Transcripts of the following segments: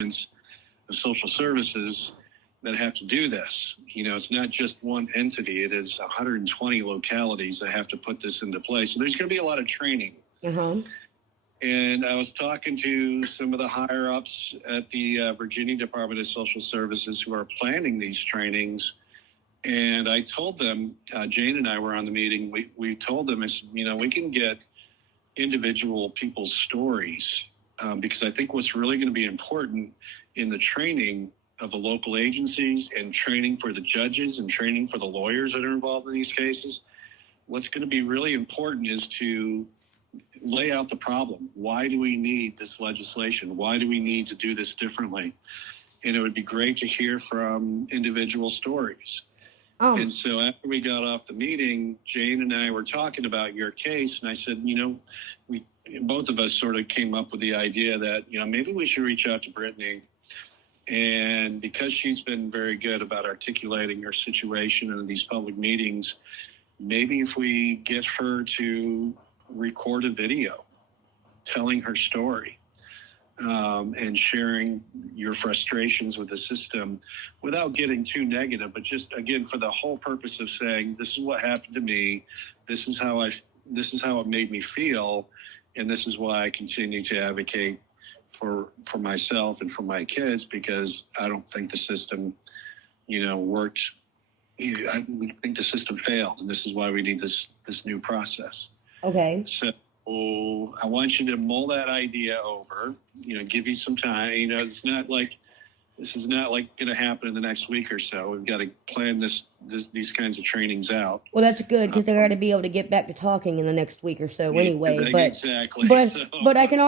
of social services that have to do this. It's not just one entity. It is 120 localities that have to put this into place. So there's going to be a lot of training. Uh-huh. And I was talking to some of the higher ups at the Virginia Department of Social Services who are planning these trainings. And I told them, Jane and I were on the meeting, we told them, we can get individual people's stories because I think what's really going to be important in the training of the local agencies and training for the judges and training for the lawyers that are involved in these cases, what's going to be really important is to lay out the problem. Why do we need this legislation? Why do we need to do this differently? And it would be great to hear from individual stories. And so after we got off the meeting, Jane and I were talking about your case, and I said, we both of us sort of came up with the idea that, maybe we should reach out to Brittany. And because she's been very good about articulating her situation in these public meetings, maybe if we get her to record a video telling her story and sharing your frustrations with the system without getting too negative, but just, again, for the whole purpose of saying, this is what happened to me. This is how it made me feel. And this is why I continue to advocate for myself and for my kids, because I don't think the system, worked. I think the system failed, and this is why we need this new process. Okay. So I want you to mull that idea over, give you some time. This is not like going to happen in the next week or so. We've got to plan these kinds of trainings out. Well, that's good, because they're going to be able to get back to talking in the next week or so anyway. Exactly. But I can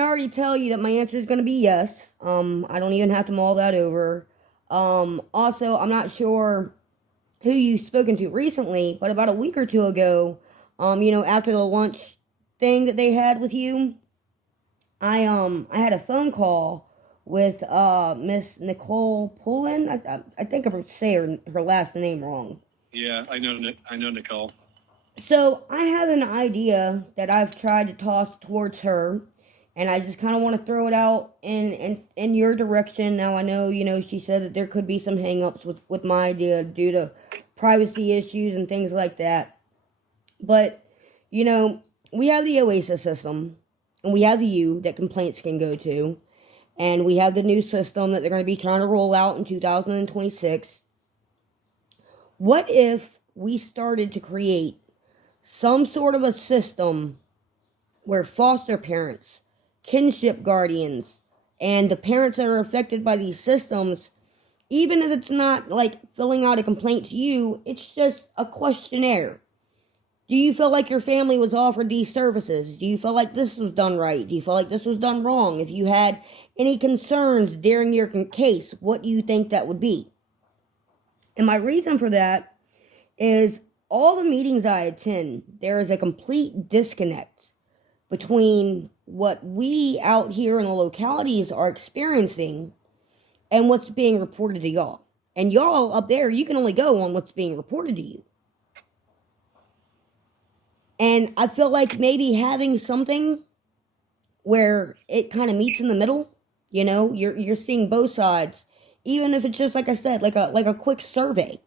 already tell you that my answer is going to be yes. I don't even have to mull that over. Also, I'm not sure who you've spoken to recently, but about a week or two ago, after the lunch thing that they had with you, I had a phone call with Miss Nicole Pullen. I think I say her last name wrong. Yeah, I know Nicole. So I have an idea that I've tried to toss towards her, and I just kind of want to throw it out in your direction. Now I know, she said that there could be some hang-ups with my idea due to privacy issues and things like that. But, we have the OASIS system, and we have the U that complaints can go to. And we have the new system that they're going to be trying to roll out in 2026. What if we started to create some sort of a system where foster parents, kinship guardians, and the parents that are affected by these systems, even if it's not like filling out a complaint to you, it's just a questionnaire. Do you feel like your family was offered these services? Do you feel like this was done right? Do you feel like this was done wrong? If you had any concerns during your case, what do you think that would be? And my reason for that is all the meetings I attend, there is a complete disconnect between what we out here in the localities are experiencing and what's being reported to y'all. And y'all up there, you can only go on what's being reported to you. And I feel like maybe having something where it kind of meets in the middle, you're seeing both sides, even if it's just, like I said, like a quick survey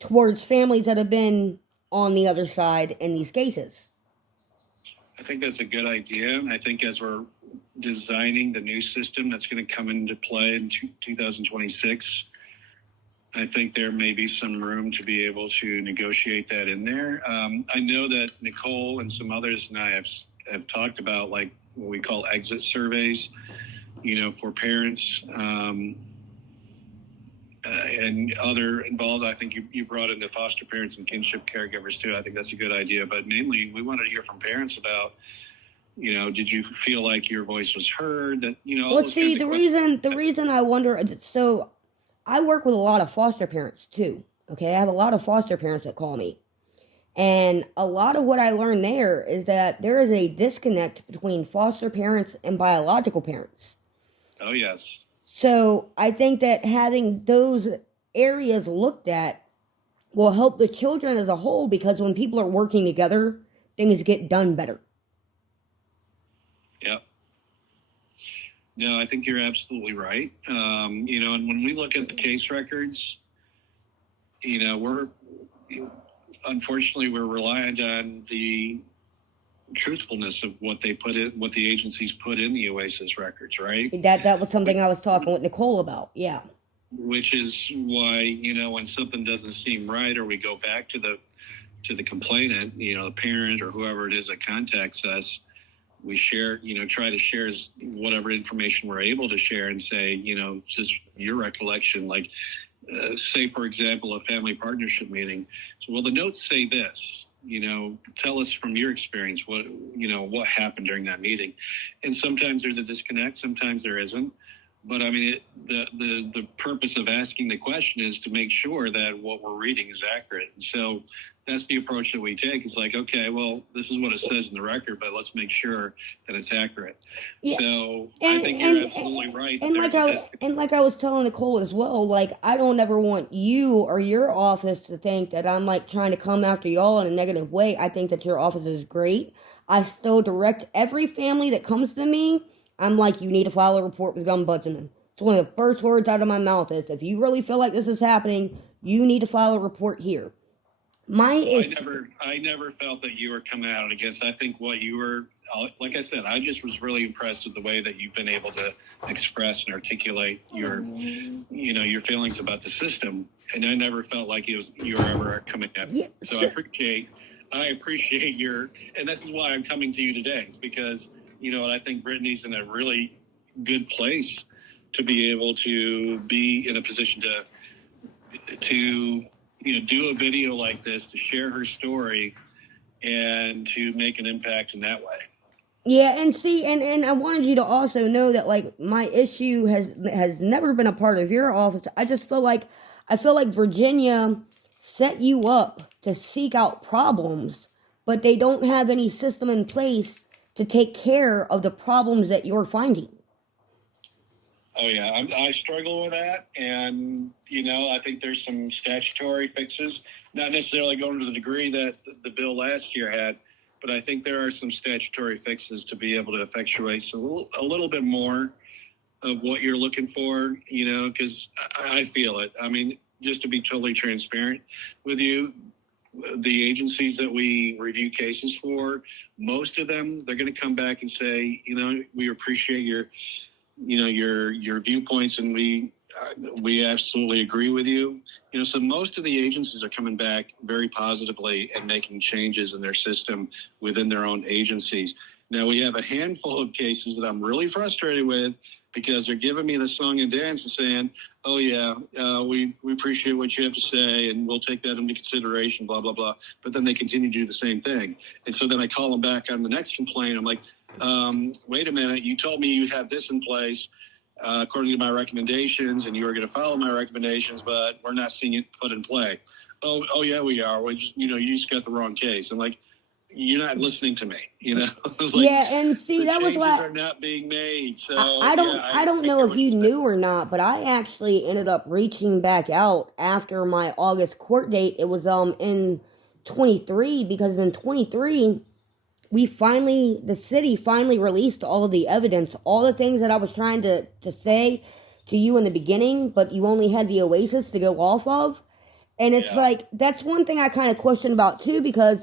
towards families that have been on the other side in these cases. I think that's a good idea. I think as we're designing the new system that's going to come into play in 2026, I think there may be some room to be able to negotiate that in there. I know that Nicole and some others and I have talked about like what we call exit surveys, for parents and other involved. I think you brought in the foster parents and kinship caregivers too. I think that's a good idea. But mainly, we wanted to hear from parents about, did you feel like your voice was heard? That Well, see, the reason I wonder. So, I work with a lot of foster parents too. Okay, I have a lot of foster parents that call me. And a lot of what I learned there is that there is a disconnect between foster parents and biological parents. Oh, yes. So I think that having those areas looked at will help the children as a whole, because when people are working together, things get done better. Yeah. No, I think you're absolutely right. And when we look at the case records, unfortunately, we're reliant on the truthfulness of what the agencies put in the OASIS records, right? That was something I was talking with Nicole about. Yeah. Which is why, when something doesn't seem right, or we go back to the complainant, the parent or whoever it is that contacts us, we share, try to share whatever information we're able to share and say, just your recollection, like, say, for example, a family partnership meeting. So, well, the notes say this, tell us from your experience, what happened during that meeting. And sometimes there's a disconnect, sometimes there isn't. But I mean, the purpose of asking the question is to make sure that what we're reading is accurate. And so that's the approach that we take. It's like, okay, well, this is what it says in the record, but let's make sure that it's accurate. Yeah. So I think you're absolutely right. And like I was telling Nicole as well, like, I don't ever want you or your office to think that I'm like trying to come after y'all in a negative way. I think that your office is great. I still direct every family that comes to me. I'm like, you need to file a report with the ombudsman. It's one of the first words out of my mouth is, if you really feel like this is happening, you need to file a report here. I never felt that you were coming out against. I think what you were, like I said, I just was really impressed with the way that you've been able to express and articulate your feelings about the system. And I never felt like you were ever coming at me. Yeah, so sure. I appreciate and this is why I'm coming to you today. It's because, I think Brittany's in a really good place to be able to be in a position to do a video like this, to share her story and to make an impact in that way. Yeah, and see, and I wanted you to also know that, like, my issue has never been a part of your office. I feel like Virginia set you up to seek out problems, but they don't have any system in place to take care of the problems that you're finding. Oh, yeah, I struggle with that, and, I think there's some statutory fixes, not necessarily going to the degree that the bill last year had, but I think there are some statutory fixes to be able to effectuate a little bit more of what you're looking for, because I feel it. I mean, just to be totally transparent with you, the agencies that we review cases for, most of them, they're going to come back and say, we appreciate your viewpoints, and we absolutely agree with you. So most of the agencies are coming back very positively and making changes in their system within their own agencies. Now, we have a handful of cases that I'm really frustrated with because they're giving me the song and dance and saying, oh, yeah, we appreciate what you have to say, and we'll take that into consideration, blah, blah, blah. But then they continue to do the same thing. And so then I call them back on the next complaint. I'm like, wait a minute, you told me you had this in place according to my recommendations, and you were going to follow my recommendations, but we're not seeing it put in play. Oh yeah, we are. We just, you just got the wrong case. I'm like, you're not listening to me, Like, yeah, and see, that was why are not being made. So I don't know if you knew or not, but I actually ended up reaching back out after my August court date. It was in 23, because in 23 the city finally released all of the evidence, all the things that I was trying to say to you in the beginning, but you only had the OASIS to go off of. And it's like, that's one thing I kind of question about too, because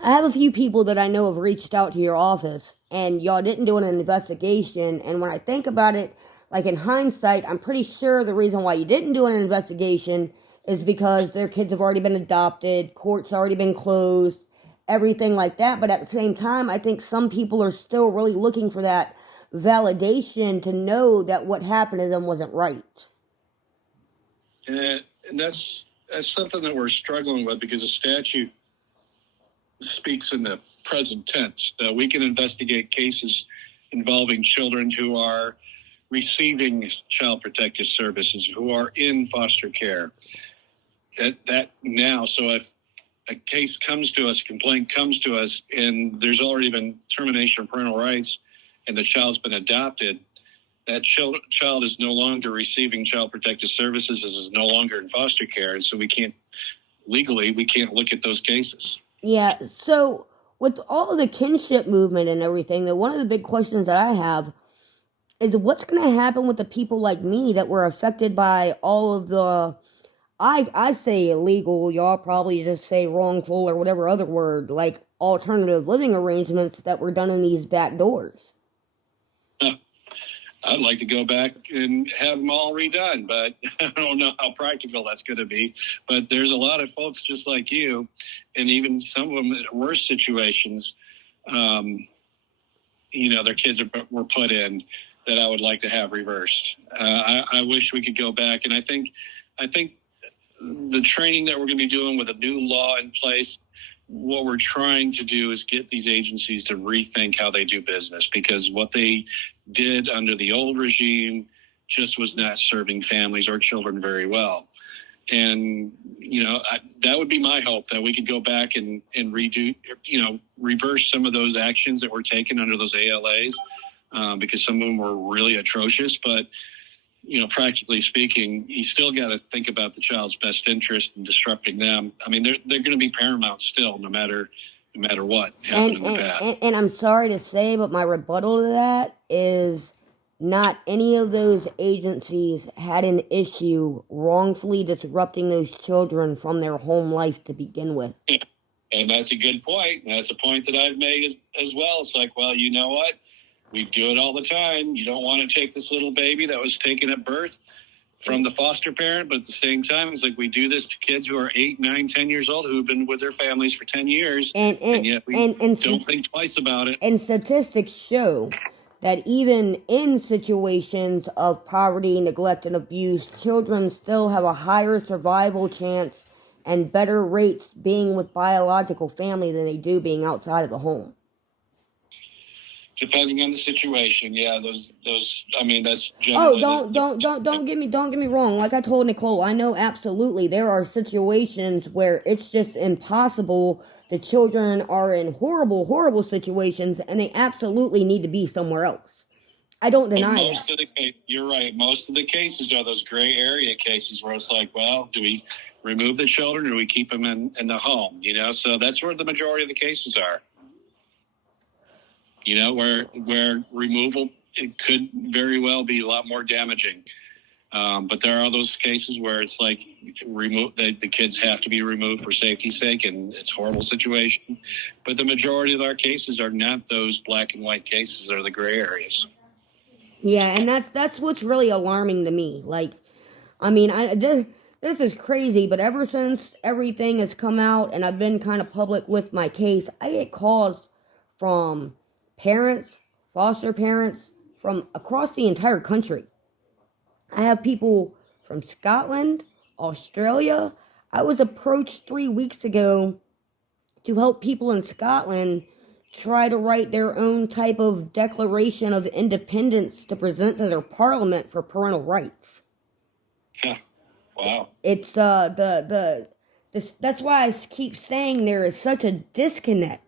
I have a few people that I know have reached out to your office, and y'all didn't do an investigation. And when I think about it, like, in hindsight, I'm pretty sure the reason why you didn't do an investigation is because their kids have already been adopted, court's already been closed, everything like that. But at the same time, I think some people are still really looking for that validation to know that what happened to them wasn't right. And that's something that we're struggling with, because the statute speaks in the present tense. We can investigate cases involving children who are receiving child protective services, who are in foster care. That now, so if a case comes to us, a complaint comes to us, and there's already been termination of parental rights, and the child's been adopted, that child is no longer receiving child protective services, is no longer in foster care, and so we can't look at those cases. Yeah, so with all of the kinship movement and everything, one of the big questions that I have is what's going to happen with the people like me that were affected by all of the, I say illegal, y'all probably just say wrongful or whatever other word, like alternative living arrangements that were done in these back doors. I'd like to go back and have them all redone, but I don't know how practical that's going to be. But there's a lot of folks just like you, and even some of them in worse situations, their kids were put in that I would like to have reversed. I wish we could go back, and I think the training that we're going to be doing with a new law in place, what we're trying to do is get these agencies to rethink how they do business, because what they did under the old regime just was not serving families or children very well. And, that would be my hope, that we could go back and redo, reverse some of those actions that were taken under those ALAs, because some of them were really atrocious. But, practically speaking, you still got to think about the child's best interest in disrupting them. I mean, they're going to be paramount still, no matter what happened in the past. And I'm sorry to say, but my rebuttal to that is not any of those agencies had an issue wrongfully disrupting those children from their home life to begin with. Yeah. And that's a good point. That's a point that I've made as well. It's like, well, you know what? We do it all the time. You don't want to take this little baby that was taken at birth from the foster parent, but at the same time, it's like we do this to kids who are 8, 9, 10 years old who've been with their families for 10 years, and yet we don't think twice about it. And statistics show that even in situations of poverty, neglect, and abuse, children still have a higher survival chance and better rates being with biological family than they do being outside of the home. Depending on the situation, yeah, those. I mean, that's generally. Don't get me wrong. Like I told Nicole, I know absolutely there are situations where it's just impossible. The children are in horrible, horrible situations, and they absolutely need to be somewhere else. I don't deny that. You're right. Most of the cases are those gray area cases where it's like, well, do we remove the children or do we keep them in the home? So that's where the majority of the cases are. Where removal, it could very well be a lot more damaging. But there are those cases where it's like the kids have to be removed for safety's sake, and it's a horrible situation. But the majority of our cases are not those black and white cases; they're the gray areas. Yeah, and that's what's really alarming to me. Like, I mean, this is crazy, but ever since everything has come out and I've been kind of public with my case, I get calls from parents, foster parents, from across the entire country. I have people from Scotland, Australia. I was approached 3 weeks ago to help people in Scotland try to write their own type of declaration of independence to present to their parliament for parental rights. Yeah. Wow. It's that's why I keep saying there is such a disconnect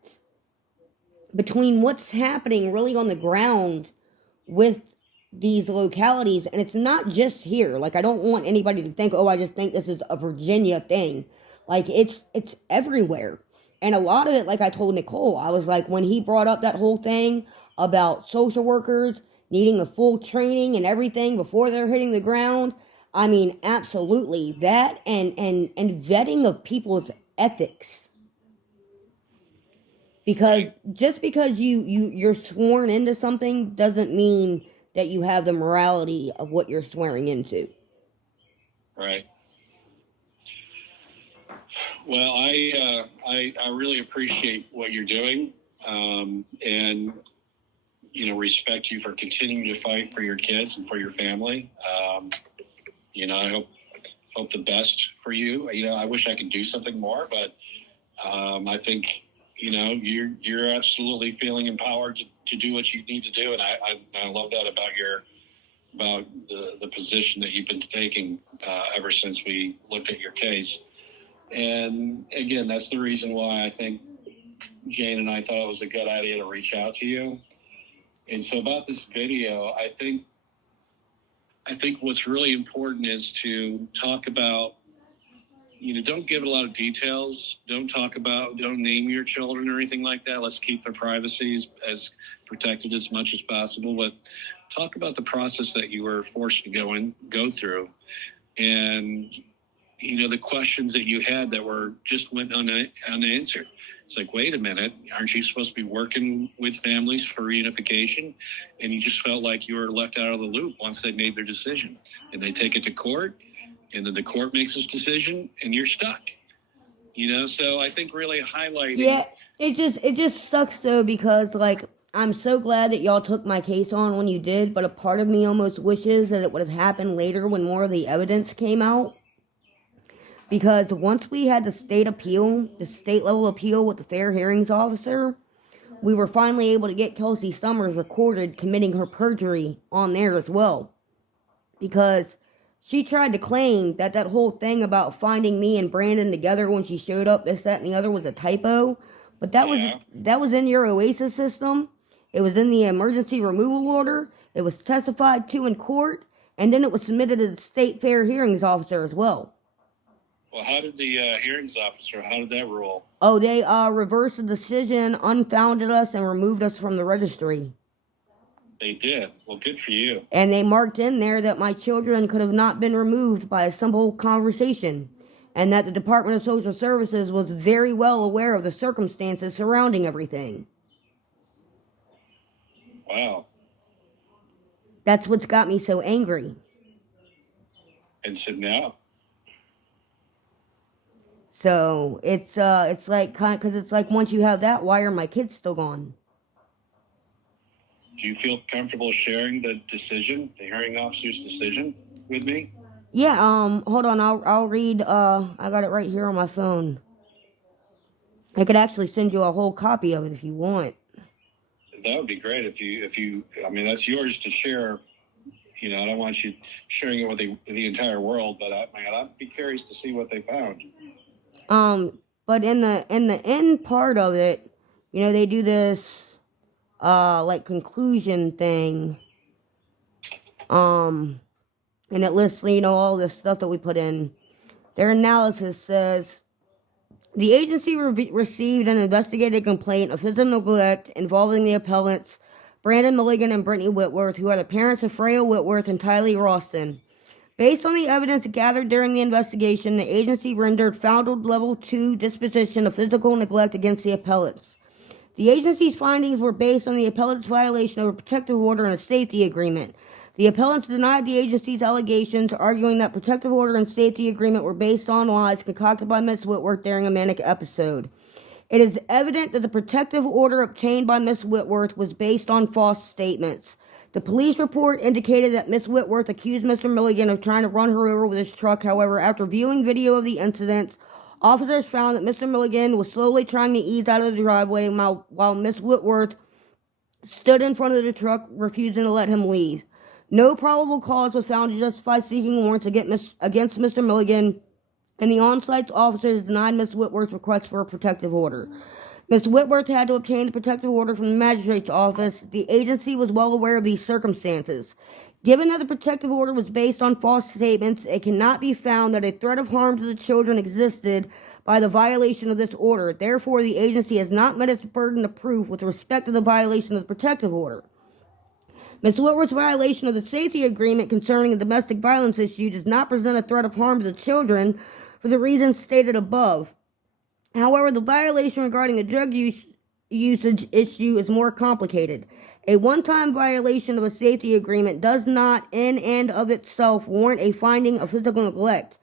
between what's happening really on the ground with these localities, and it's not just here. Like, I don't want anybody to think, oh, I just think this is a Virginia thing. Like, it's everywhere. And a lot of it, like I told Nicole, I was like, when he brought up that whole thing about social workers needing the full training and everything before they're hitting the ground, I mean, absolutely. That and vetting of people's ethics. Because just because you're sworn into something doesn't mean that you have the morality of what you're swearing into. Right. Well, I really appreciate what you're doing, and respect you for continuing to fight for your kids and for your family. I hope the best for you. I wish I could do something more, but I think you're absolutely feeling empowered to do what you need to do, and I love that about the position that you've been taking ever since we looked at your case. And again, that's the reason why I think Jane and I thought it was a good idea to reach out to you. And so about this video, I think what's really important is to talk about, don't give a lot of details. Don't name your children or anything like that. Let's keep their privacy as protected as much as possible. But talk about the process that you were forced to go through, and the questions that you had that were just went unanswered. It's like, wait a minute, aren't you supposed to be working with families for reunification? And you just felt like you were left out of the loop once they made their decision, and they take it to court, and then the court makes its decision, and you're stuck. So I think really highlighting. Yeah, it just sucks though, because like, I'm so glad that y'all took my case on when you did, but a part of me almost wishes that it would have happened later when more of the evidence came out. Because once we had the state level appeal with the fair hearings officer, we were finally able to get Kelsey Summers recorded committing her perjury on there as well. Because she tried to claim that whole thing about finding me and Brandon together when she showed up, this, that, and the other was a typo. But that was in your OASIS system. It was in the emergency removal order. It was testified to in court. And then it was submitted to the state fair hearings officer as well. Well, how did the hearings officer, how did that rule? Oh, they reversed the decision, unfounded us, and removed us from the registry. They did. Well, good for you. And they marked in there that my children could have not been removed by a simple conversation, and that the Department of Social Services was very well aware of the circumstances surrounding everything. Wow. That's what's got me so angry. And so now? So it's like, because it's like, once you have that, why are my kids still gone? Do you feel comfortable sharing the decision, the hearing officer's decision, with me? Yeah. Hold on. I'll read. I got it right here on my phone. I could actually send you a whole copy of it if you want. That would be great if you. I mean, that's yours to share. I don't want you sharing it with the entire world, but I'd be curious to see what they found. But in the end part of it, they do this, like, conclusion thing, and it lists, all this stuff that we put in. Their analysis says, the agency received an investigated complaint of physical neglect involving the appellants, Brandon Milligan and Brittany Whitworth, who are the parents of Freya Whitworth and Tylee Ralston. Based on the evidence gathered during the investigation, the agency rendered founded Level 2 disposition of physical neglect against the appellants. The agency's findings were based on the appellant's violation of a protective order and a safety agreement. The appellants denied the agency's allegations, arguing that protective order and safety agreement were based on lies concocted by Ms. Whitworth during a manic episode. It is evident that the protective order obtained by Ms. Whitworth was based on false statements. The police report indicated that Ms. Whitworth accused Mr. Milligan of trying to run her over with his truck. However, after viewing video of the incident, officers found that Mr. Milligan was slowly trying to ease out of the driveway while Ms. Whitworth stood in front of the truck, refusing to let him leave. No probable cause was found to justify seeking warrants against Mr. Milligan, and the on-site officers denied Ms. Whitworth's request for a protective order. Ms. Whitworth had to obtain the protective order from the magistrate's office. The agency was well aware of these circumstances. Given that the protective order was based on false statements, it cannot be found that a threat of harm to the children existed by the violation of this order. Therefore, the agency has not met its burden of proof with respect to the violation of the protective order. Ms. Whitworth's violation of the safety agreement concerning a domestic violence issue does not present a threat of harm to the children for the reasons stated above. However, the violation regarding the drug usage issue is more complicated. A one-time violation of a safety agreement does not, in and of itself, warrant a finding of physical neglect.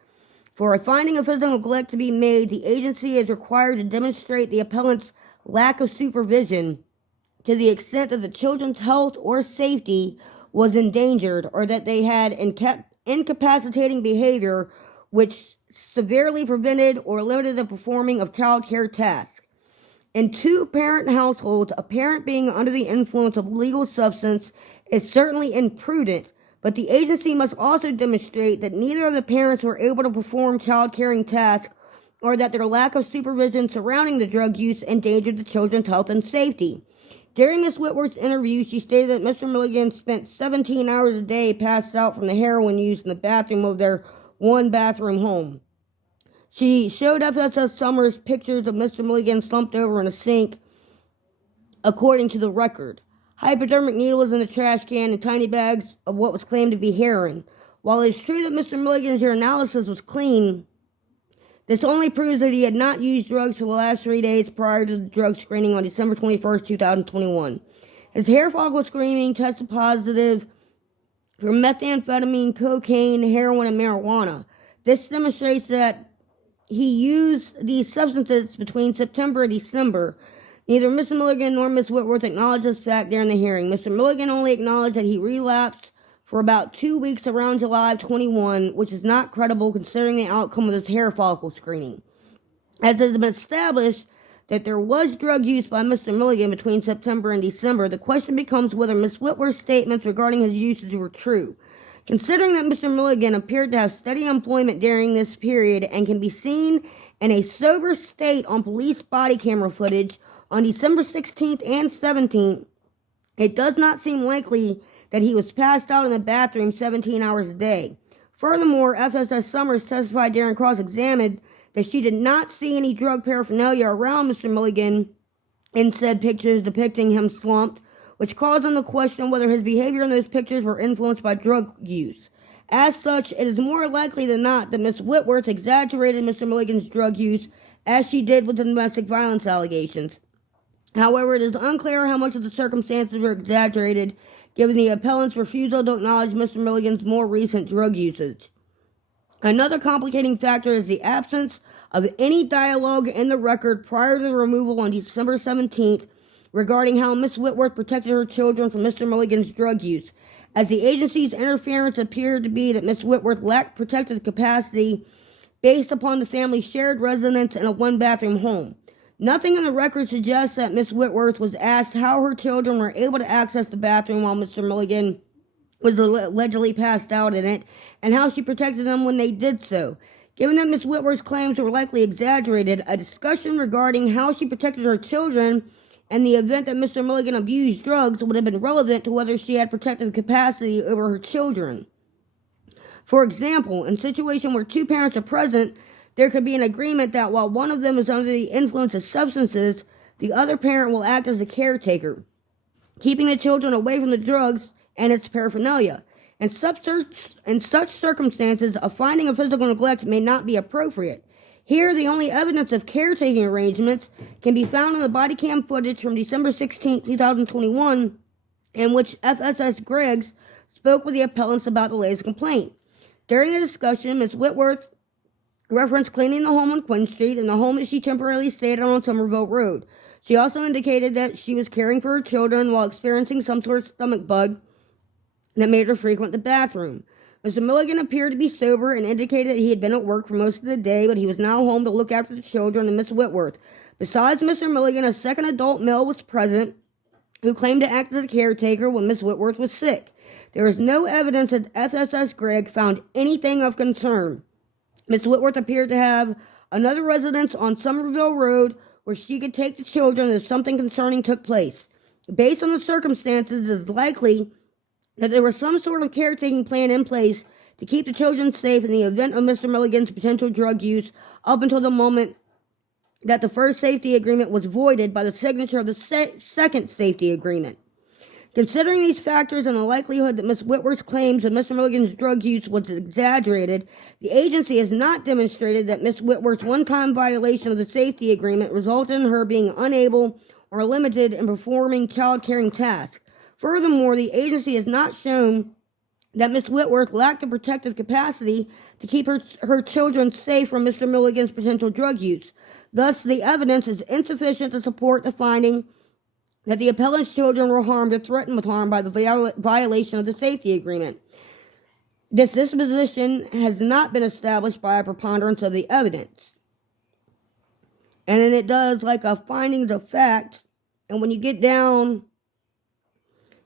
For a finding of physical neglect to be made, the agency is required to demonstrate the appellant's lack of supervision to the extent that the children's health or safety was endangered, or that they had incapacitating behavior which severely prevented or limited the performing of child care tasks. In two-parent households, a parent being under the influence of illegal substance is certainly imprudent, but the agency must also demonstrate that neither of the parents were able to perform child caring tasks, or that their lack of supervision surrounding the drug use endangered the children's health and safety. During Ms. Whitworth's interview, she stated that Mr. Milligan spent 17 hours a day passed out from the heroin use in the bathroom of their one-bathroom home. She showed FSS Summers pictures of Mr. Milligan slumped over in a sink, according to the record. hypodermic needles in the trash can, and tiny bags of what was claimed to be heroin. While it is true that Mr. Milligan's urinalysis was clean, this only proves that he had not used drugs for the last 3 days prior to the drug screening on December 21st, 2021. His hair follicle screening tested positive for methamphetamine, cocaine, heroin, and marijuana. This demonstrates that he used these substances between September and December. Neither Mr. Milligan nor Ms. Whitworth acknowledged this fact during the hearing. Mr. Milligan only acknowledged that he relapsed for about 2 weeks around July of 21, which is not credible considering the outcome of his hair follicle screening. As it has been established that there was drug use by Mr. Milligan between September and December, the question becomes whether Ms. Whitworth's statements regarding his usage were true. Considering that Mr. Milligan appeared to have steady employment during this period and can be seen in a sober state on police body camera footage on December 16th and 17th, it does not seem likely that he was passed out in the bathroom 17 hours a day. Furthermore, FSS Summers testified during cross-examined that she did not see any drug paraphernalia around Mr. Milligan in said pictures depicting him slumped, which caused them to question whether his behavior in those pictures were influenced by drug use. As such, it is more likely than not that Ms. Whitworth exaggerated Mr. Milligan's drug use, as she did with the domestic violence allegations. However, it is unclear how much of the circumstances were exaggerated, given the appellant's refusal to acknowledge Mr. Milligan's more recent drug usage. Another complicating factor is the absence of any dialogue in the record prior to the removal on December 17th regarding how Ms. Whitworth protected her children from Mr. Milligan's drug use, as the agency's interference appeared to be that Ms. Whitworth lacked protective capacity based upon the family's shared residence in a one-bathroom home. Nothing in the record suggests that Ms. Whitworth was asked how her children were able to access the bathroom while Mr. Milligan was allegedly passed out in it, and how she protected them when they did so. Given that Ms. Whitworth's claims were likely exaggerated, a discussion regarding how she protected her children in the event that Mr. Milligan abused drugs would have been relevant to whether she had protective capacity over her children. For example, in a situation where two parents are present, there could be an agreement that while one of them is under the influence of substances, the other parent will act as a caretaker, keeping the children away from the drugs and its paraphernalia. In such circumstances, a finding of physical neglect may not be appropriate. Here, the only evidence of caretaking arrangements can be found in the body cam footage from December 16, 2021, in which FSS Griggs spoke with the appellants about the latest complaint. During the discussion, Ms. Whitworth referenced cleaning the home on Quinn Street and the home that she temporarily stayed on Somerville Road. She also indicated that she was caring for her children while experiencing some sort of stomach bug that made her frequent the bathroom. Mr. Milligan appeared to be sober and indicated that he had been at work for most of the day, but he was now home to look after the children and Miss Whitworth. Besides Mr. Milligan, a second adult male was present who claimed to act as a caretaker when Miss Whitworth was sick. There is no evidence that FSS Gregg found anything of concern. Miss Whitworth appeared to have another residence on Somerville Road where she could take the children if something concerning took place. Based on the circumstances, it is likely that there was some sort of caretaking plan in place to keep the children safe in the event of Mr. Milligan's potential drug use up until the moment that the first safety agreement was voided by the signature of the second safety agreement. Considering these factors and the likelihood that Ms. Whitworth's claims of Mr. Milligan's drug use was exaggerated, the agency has not demonstrated that Ms. Whitworth's one-time violation of the safety agreement resulted in her being unable or limited in performing child-caring tasks. Furthermore, the agency has not shown that Ms. Whitworth lacked the protective capacity to keep her children safe from Mr. Milligan's potential drug use. Thus, the evidence is insufficient to support the finding that the appellant's children were harmed or threatened with harm by the violation of the safety agreement. This disposition has not been established by a preponderance of the evidence. And then it does like a findings of fact, and when you get down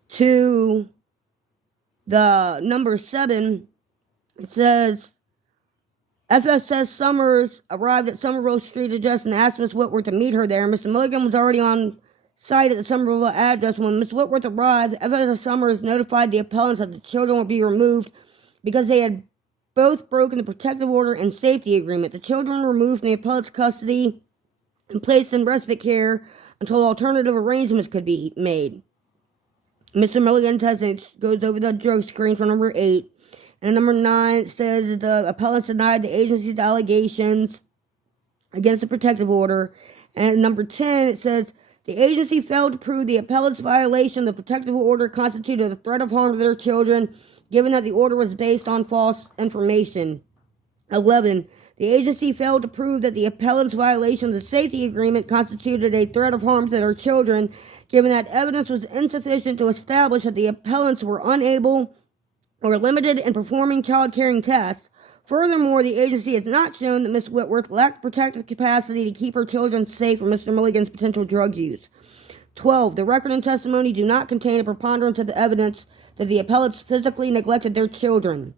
to the number 7, it says, FSS Summers arrived at Somerville Street address and asked Miss Whitworth to meet her there. Mr. Milligan was already on site at the Somerville address. When Miss Whitworth arrived, FSS Summers notified the appellants that the children would be removed because they had both broken the protective order and safety agreement. The children were removed from the appellant's custody and placed in respite care until alternative arrangements could be made. Mr. Milligan goes over the drug screen for number 8. And number 9 says the appellants denied the agency's allegations against the protective order. And number 10, it says the agency failed to prove the appellant's violation of the protective order constituted a threat of harm to their children, given that the order was based on false information. 11, the agency failed to prove that the appellant's violation of the safety agreement constituted a threat of harm to their children, given that evidence was insufficient to establish that the appellants were unable or limited in performing child caring tasks. Furthermore, the agency has not shown that Ms. Whitworth lacked protective capacity to keep her children safe from Mr. Milligan's potential drug use. 12. The record and testimony do not contain a preponderance of evidence that the appellants physically neglected their children.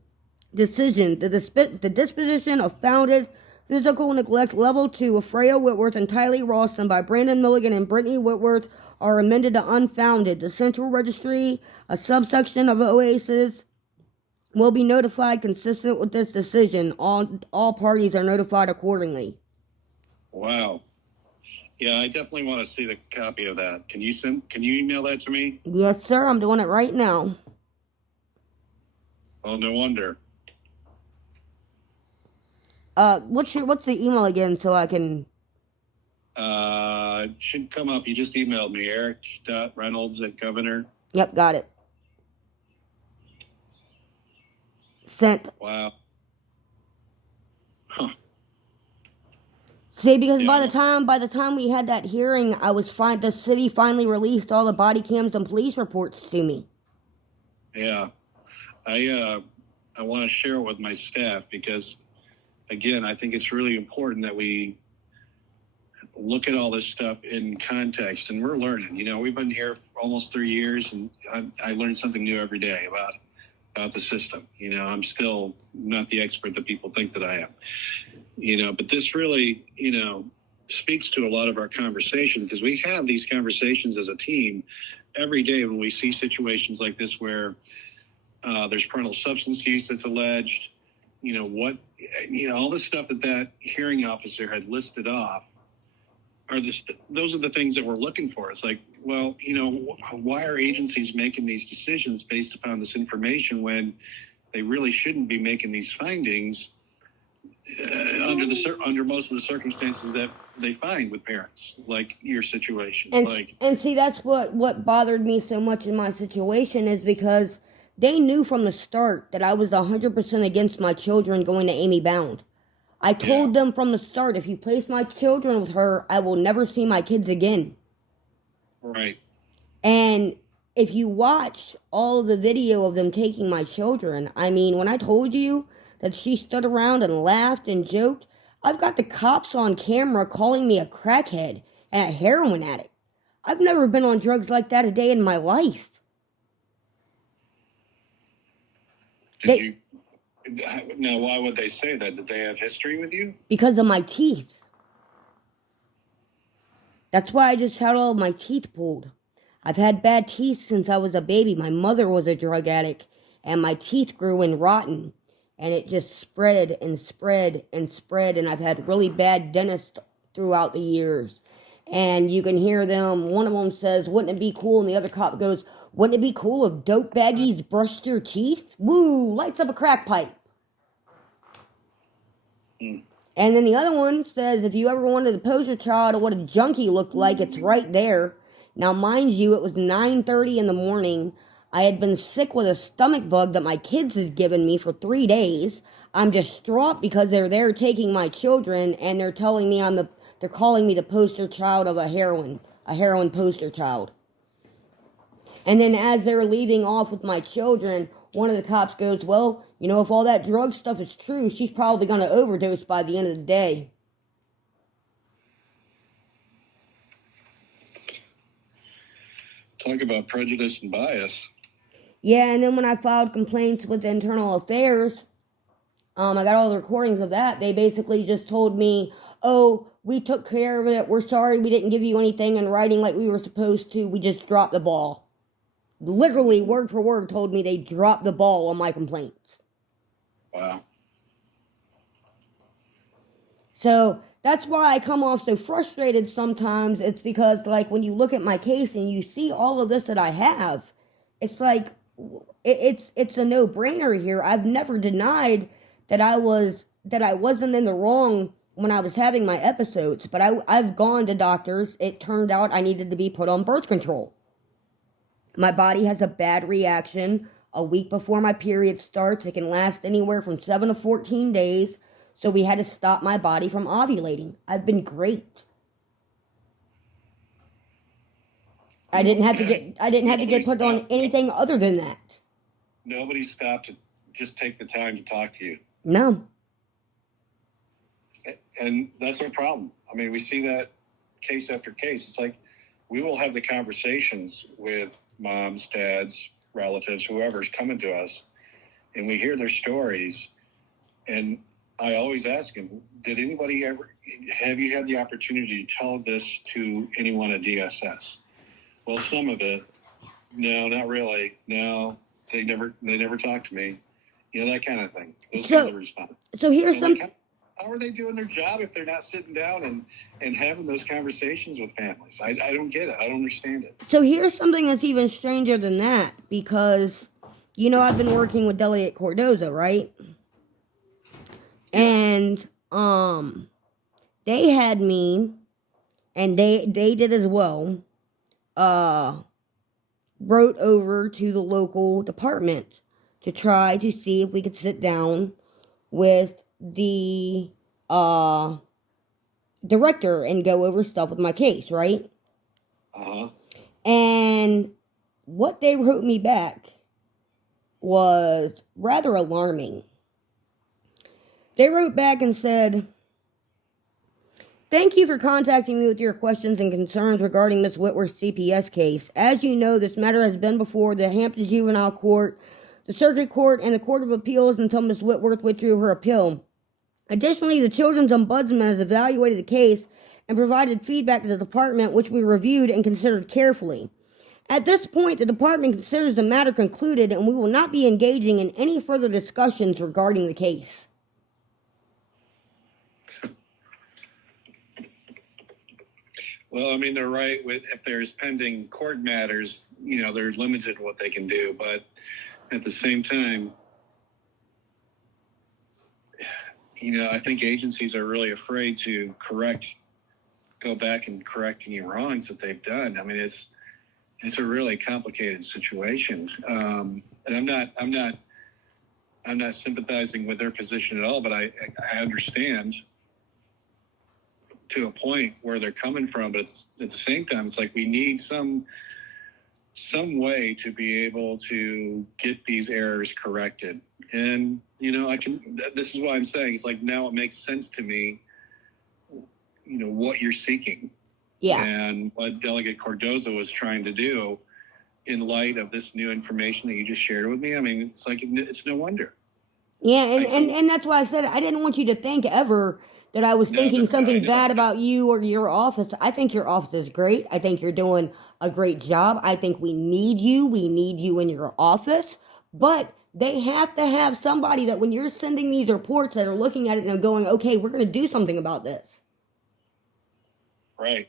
Decision. The disposition of founded physical neglect level 2 of Freya Whitworth and Tylee Ralston by Brandon Milligan and Brittany Whitworth are amended to unfounded. The Central Registry, a subsection of OASIS, will be notified consistent with this decision. All parties are notified accordingly. Wow. Yeah, I definitely want to see the copy of that. Can you email that to me? Yes, sir. I'm doing it right now. Oh, no wonder. What's the email again so I can... It should come up. You just emailed me, Eric.Reynolds@Governor. Yep, got it. Sent. Wow. Huh. See, because by the time we had that hearing, the city finally released all the body cams and police reports to me. Yeah. I want to share it with my staff because, again, I think it's really important that we look at all this stuff in context, and we're learning. You know, we've been here for almost 3 years, and I learn something new every day about the system. You know, I'm still not the expert that people think that I am. You know, but this really, you know, speaks to a lot of our conversation, because we have these conversations as a team every day when we see situations like this where there's parental substance use that's alleged. You know, all the stuff that hearing officer had listed off those are the things that we're looking for. It's like, well, you know, why are agencies making these decisions based upon this information when they really shouldn't be making these findings under most of the circumstances that they find with parents, like your situation? And see, that's what bothered me so much in my situation, is because they knew from the start that I was 100% against my children going to Amy Bound. I told them from the start, if you place my children with her, I will never see my kids again. Right. And if you watch all of the video of them taking my children, I mean, when I told you that she stood around and laughed and joked, I've got the cops on camera calling me a crackhead and a heroin addict. I've never been on drugs like that a day in my life. Now, why would they say that? Did they have history with you? Because of my teeth. That's why I just had all of my teeth pulled. I've had bad teeth since I was a baby. My mother was a drug addict, and my teeth grew in rotten. And it just spread and spread and spread, and I've had really bad dentists throughout the years. And you can hear them, one of them says, wouldn't it be cool? And the other cop goes, wouldn't it be cool if dope baggies brushed your teeth? Woo, lights up a crack pipe. And then the other one says, if you ever wanted a poster child of what a junkie looked like, it's right there. Now, mind you, it was 9:30 in the morning. I had been sick with a stomach bug that my kids had given me for 3 days. I'm distraught because they're there taking my children, and they're telling me they're calling me the poster child of a heroin poster child. And then as they're leaving off with my children, one of the cops goes, well, you know, if all that drug stuff is true, she's probably going to overdose by the end of the day. Talk about prejudice and bias. Yeah, and then when I filed complaints with Internal Affairs, I got all the recordings of that. They basically just told me, oh, we took care of it. We're sorry we didn't give you anything in writing like we were supposed to. We just dropped the ball. Literally, word for word, told me they dropped the ball on my complaints. Wow. So that's why I come off so frustrated sometimes. It's because, like, when you look at my case and you see all of this that I have, it's like it's a no-brainer here. I've never denied that I wasn't in the wrong when I was having my episodes, but I've gone to doctors. It turned out I needed to be put on birth control. My body has a bad reaction a week before my period starts. It can last anywhere from 7 to 14 days. So we had to stop my body from ovulating. I've been great. I didn't have to get put on anything other than that. Nobody stopped to just take the time to talk to you. No. And that's our problem. I mean, we see that case after case. It's like we will have the conversations with moms, dads, relatives, whoever's coming to us, and we hear their stories. And I always ask them, have you had the opportunity to tell this to anyone at DSS? Well, some of it, no, not really. No, they never talked to me. You know, that kind of thing. Those kinds of responses. So here's some. How are they doing their job if they're not sitting down and having those conversations with families? I don't get it. I don't understand it. So here's something that's even stranger than that, because, you know, I've been working with Delegate Cardozo, right? Yes. And they had me, and they did as well, wrote over to the local department to try to see if we could sit down with the director and go over stuff with my case, right? Uh-huh. And what they wrote me back was rather alarming. They wrote back and said, "Thank you for contacting me with your questions and concerns regarding Ms. Whitworth's CPS case. As you know, this matter has been before the Hampton Juvenile Court, the Circuit Court, and the Court of Appeals until Ms. Whitworth withdrew her appeal. Additionally, the Children's Ombudsman has evaluated the case and provided feedback to the department, which we reviewed and considered carefully. At this point, the department considers the matter concluded, and we will not be engaging in any further discussions regarding the case." Well, I mean, they're right. If there's pending court matters, you know, they're limited in what they can do. But at the same time, you know, I think agencies are really afraid to go back and correct any wrongs that they've done. I mean, it's a really complicated situation. And I'm not sympathizing with their position at all, but I understand to a point where they're coming from, but at the same time, it's like we need some way to be able to get these errors corrected. And, you know, this is what I'm saying. It's like, now it makes sense to me, you know, what you're seeking. Yeah. And what Delegate Cardozo was trying to do in light of this new information that you just shared with me. I mean, it's like, it's no wonder. Yeah, and that's why I said I didn't want you to think ever that I was thinking something bad about you or your office. I think your office is great. I think you're doing a great job. I think we need you. We need you in your office. But they have to have somebody that when you're sending these reports that are looking at it and they're going, okay, we're going to do something about this. Right.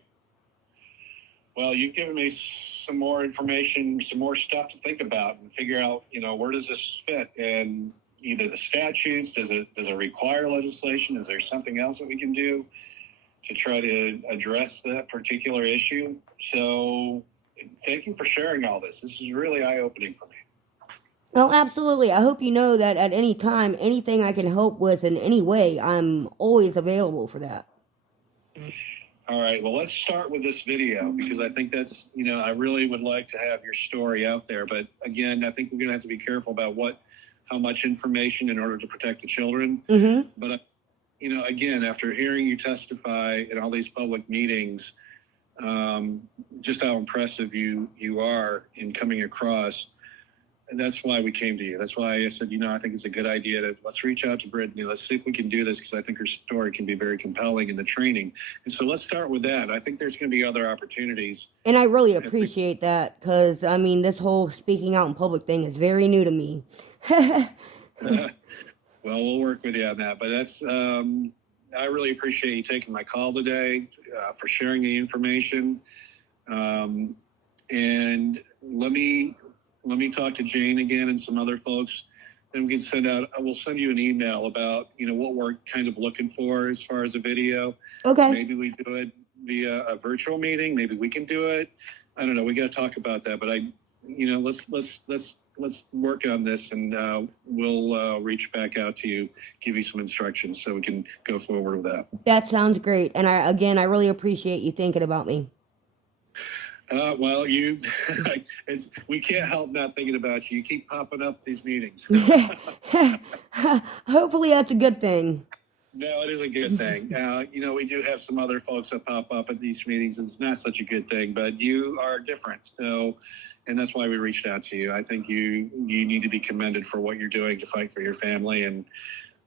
Well, you've given me some more information, some more stuff to think about and figure out, you know, where does this fit? And either the statutes, does it require legislation? Is there something else that we can do to try to address that particular issue? So thank you for sharing all this. This is really eye-opening for me. Well, absolutely. I hope you know that at any time, anything I can help with in any way, I'm always available for that. All right. Well, let's start with this video because I think that's, you know, I really would like to have your story out there. But again, I think we're going to have to be careful about how much information in order to protect the children. Mm-hmm. But, you know, again, after hearing you testify in all these public meetings, just how impressive you are in coming across. And that's why we came to you. That's why I said, you know, I think it's a good idea let's reach out to Brittany. Let's see if we can do this because I think her story can be very compelling in the training. And so let's start with that. I think there's going to be other opportunities. And I really appreciate that because, I mean, this whole speaking out in public thing is very new to me. Well, we'll work with you on that. But that's, I really appreciate you taking my call today, for sharing the information. And let me let me talk to Jane again and some other folks. Then we can send out. I will send you an email about what we're kind of looking for as far as a video. Okay. Maybe we do it via a virtual meeting. Maybe we can do it. I don't know. We got to talk about that. But let's work on this, and we'll reach back out to you, give you some instructions so we can go forward with that. That sounds great. And I really appreciate you thinking about me. Well, we can't help not thinking about you. You keep popping up at these meetings. Hopefully that's a good thing. No, it is a good thing. We do have some other folks that pop up at these meetings. It's not such a good thing, but you are different. So, and that's why we reached out to you. I think you need to be commended for what you're doing to fight for your family. And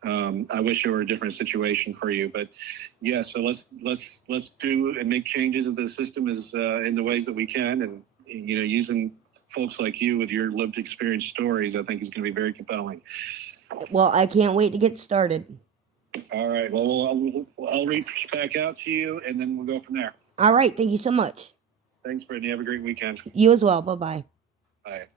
I wish it were a different situation for you, but yeah. So let's do and make changes in the system in the ways that we can, and using folks like you with your lived experience stories, I think is going to be very compelling. Well, I can't wait to get started. All right. Well, I'll reach back out to you, and then we'll go from there. All right. Thank you so much. Thanks, Brittany. Have a great weekend. You as well. Bye-bye. Bye.